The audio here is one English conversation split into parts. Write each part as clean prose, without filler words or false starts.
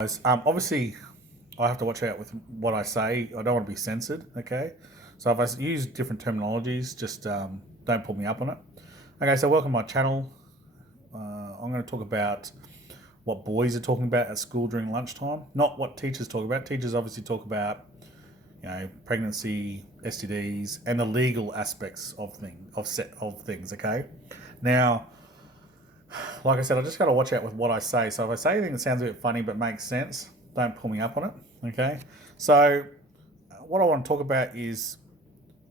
Obviously, I have to watch out with what I say. I don't want to be censored. Okay, so if I use different terminologies, just don't pull me up on it. Okay, so welcome to my channel. I'm going to talk about what boys are talking about at school during lunchtime, not what teachers talk about. Teachers obviously talk about pregnancy, STDs, and the legal aspects of things. Okay, now like I said, I just got to watch out with what I say. So if I say anything that sounds a bit funny but makes sense, don't pull me up on it. Okay. So what I want to talk about is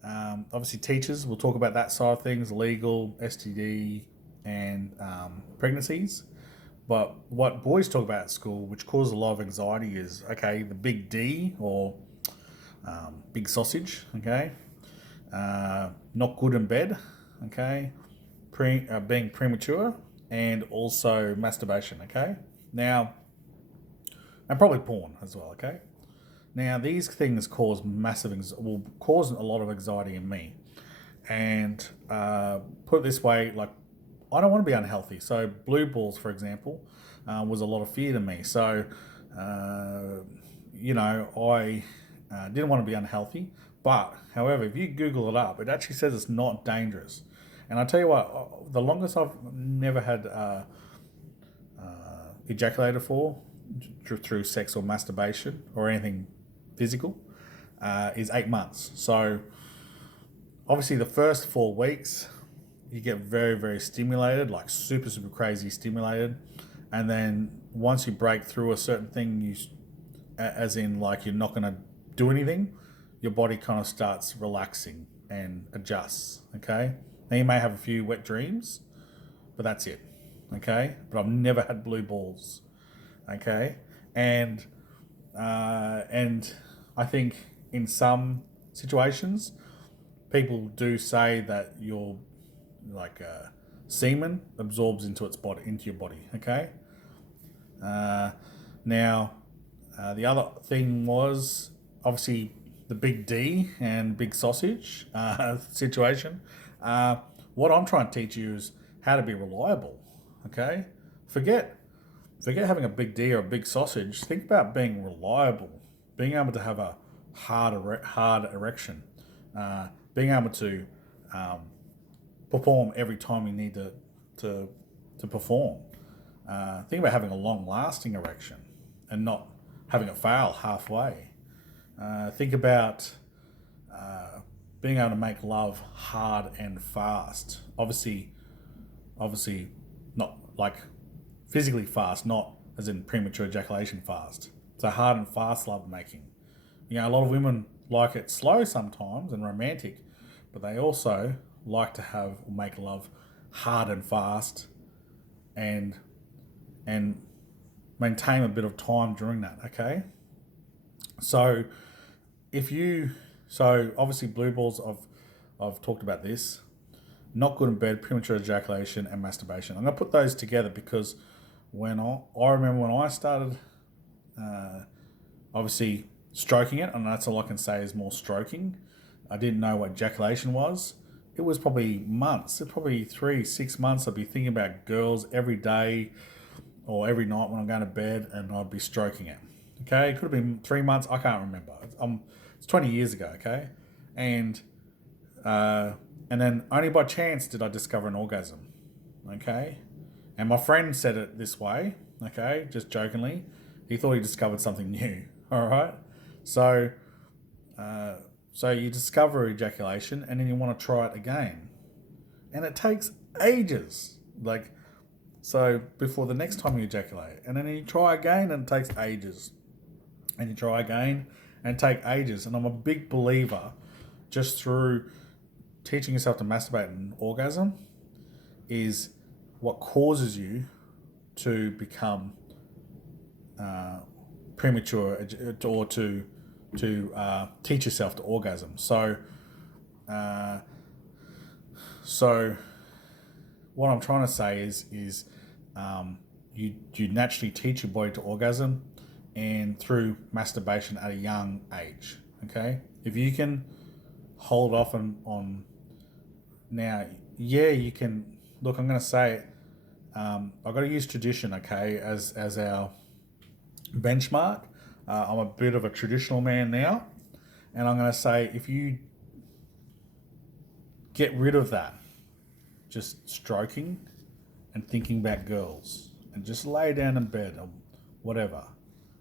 obviously teachers. We'll talk about that side of things, legal, STD, and pregnancies. But what boys talk about at school, which causes a lot of anxiety, is the big D or big sausage. Okay. Not good in bed. Okay. Being premature, and also masturbation. Okay, now, and probably porn as well. Okay, now these things will cause a lot of anxiety in me, and put it this way, like, I don't want to be unhealthy. So blue balls, for example, was a lot of fear to me. So I didn't want to be unhealthy. But however, if you Google it up, it actually says it's not dangerous. And I tell you what, the longest I've never had ejaculated for through sex or masturbation or anything physical is 8 months. So obviously the first 4 weeks you get very, very stimulated, like super, super crazy stimulated. And then once you break through a certain thing, as in like you're not going to do anything, your body kind of starts relaxing and adjusts. Okay. Now you may have a few wet dreams, but that's it. Okay. But I've never had blue balls. Okay. And I think in some situations, people do say that your semen absorbs into your body. Okay. Uh, now, the other thing was obviously the big D and big sausage situation. What I'm trying to teach you is how to be reliable. Okay, forget having a big D or a big sausage. Think about being reliable, being able to have a hard erection, being able to um, perform every time you need to perform. Think about having a long lasting erection and not having it fail halfway. Think about being able to make love hard and fast. Obviously, not like physically fast, not as in premature ejaculation fast. So hard and fast love making. A lot of women like it slow sometimes and romantic, but they also like to make love hard and fast, and and maintain a bit of time during that. Okay, so if you so obviously blue balls, I've talked about this. Not good in bed, premature ejaculation, and masturbation. I'm gonna put those together because I remember when I started, uh, obviously stroking it, and that's all I can say is more stroking. I didn't know what ejaculation was. It was probably months, probably 3 6 months. I'd be thinking about girls every day or every night when I'm going to bed, and I'd be stroking it. Okay, it could have been 3 months. I can't remember. It's 20 years ago. Okay, and uh, and then only by chance did I discover an orgasm. Okay, and my friend said it this way. Okay, just jokingly, he thought he discovered something new. All right, so uh, so you discover ejaculation, and then you want to try it again, and it takes ages. So before the next time you ejaculate, and then you try again, and it takes ages, and you try again, and it takes ages. And I'm a big believer, just through teaching yourself to masturbate and orgasm, is what causes you to become premature, or to teach yourself to orgasm. Uh, so what I'm trying to say is you naturally teach your body to orgasm, and through masturbation at a young age. Okay, if you can hold off on now, yeah, you can. Look, I'm going to say it. I've got to use tradition, okay, as our benchmark. I'm a bit of a traditional man now, and I'm going to say if you get rid of that, just stroking and thinking about girls, and just lay down in bed or whatever,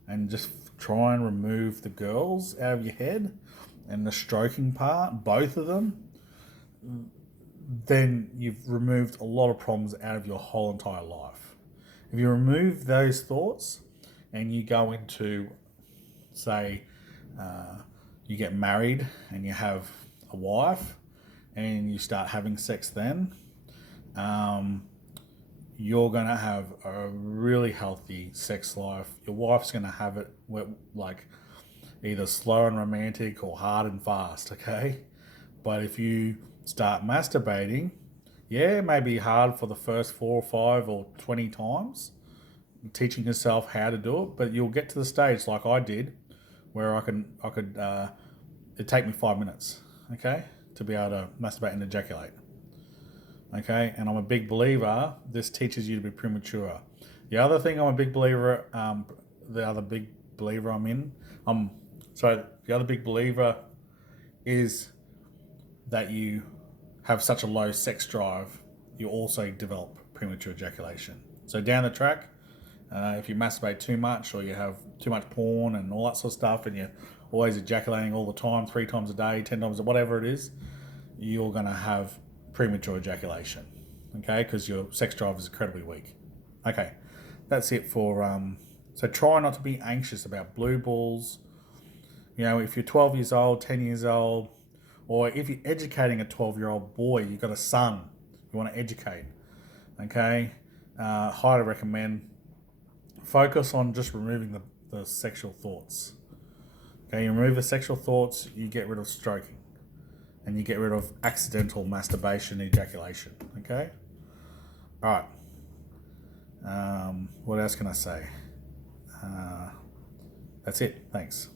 and just try and remove the girls out of your head and the stroking part, both of them, then you've removed a lot of problems out of your whole entire life. If you remove those thoughts and you go into, say, you get married and you have a wife and you start having sex then, you're going to have a really healthy sex life. Your wife's going to have it like either slow and romantic or hard and fast, okay? But if you start masturbating, yeah, it may be hard for the first 4 or 5 or 20 times, teaching yourself how to do it, but you'll get to the stage like I did where it'd take me 5 minutes, okay, to be able to masturbate and ejaculate. Okay, and I'm a big believer this teaches you to be premature. The other thing I'm a big believer, the other big believer the other big believer is that you have such a low sex drive, you also develop premature ejaculation. So down the track, if you masturbate too much or you have too much porn and all that sort of stuff and you're always ejaculating all the time, 3 times a day, 10 times, whatever it is, you're going to have premature ejaculation, okay, because your sex drive is incredibly weak. Okay, that's it for, so try not to be anxious about blue balls. You know, if you're 12 years old, 10 years old, or if you're educating a 12-year-old boy, you've got a son, you want to educate, okay, highly recommend focus on just removing the sexual thoughts. Okay, you remove the sexual thoughts, you get rid of stroking, and you get rid of accidental masturbation, ejaculation. Okay? All right. What else can I say? That's it. Thanks.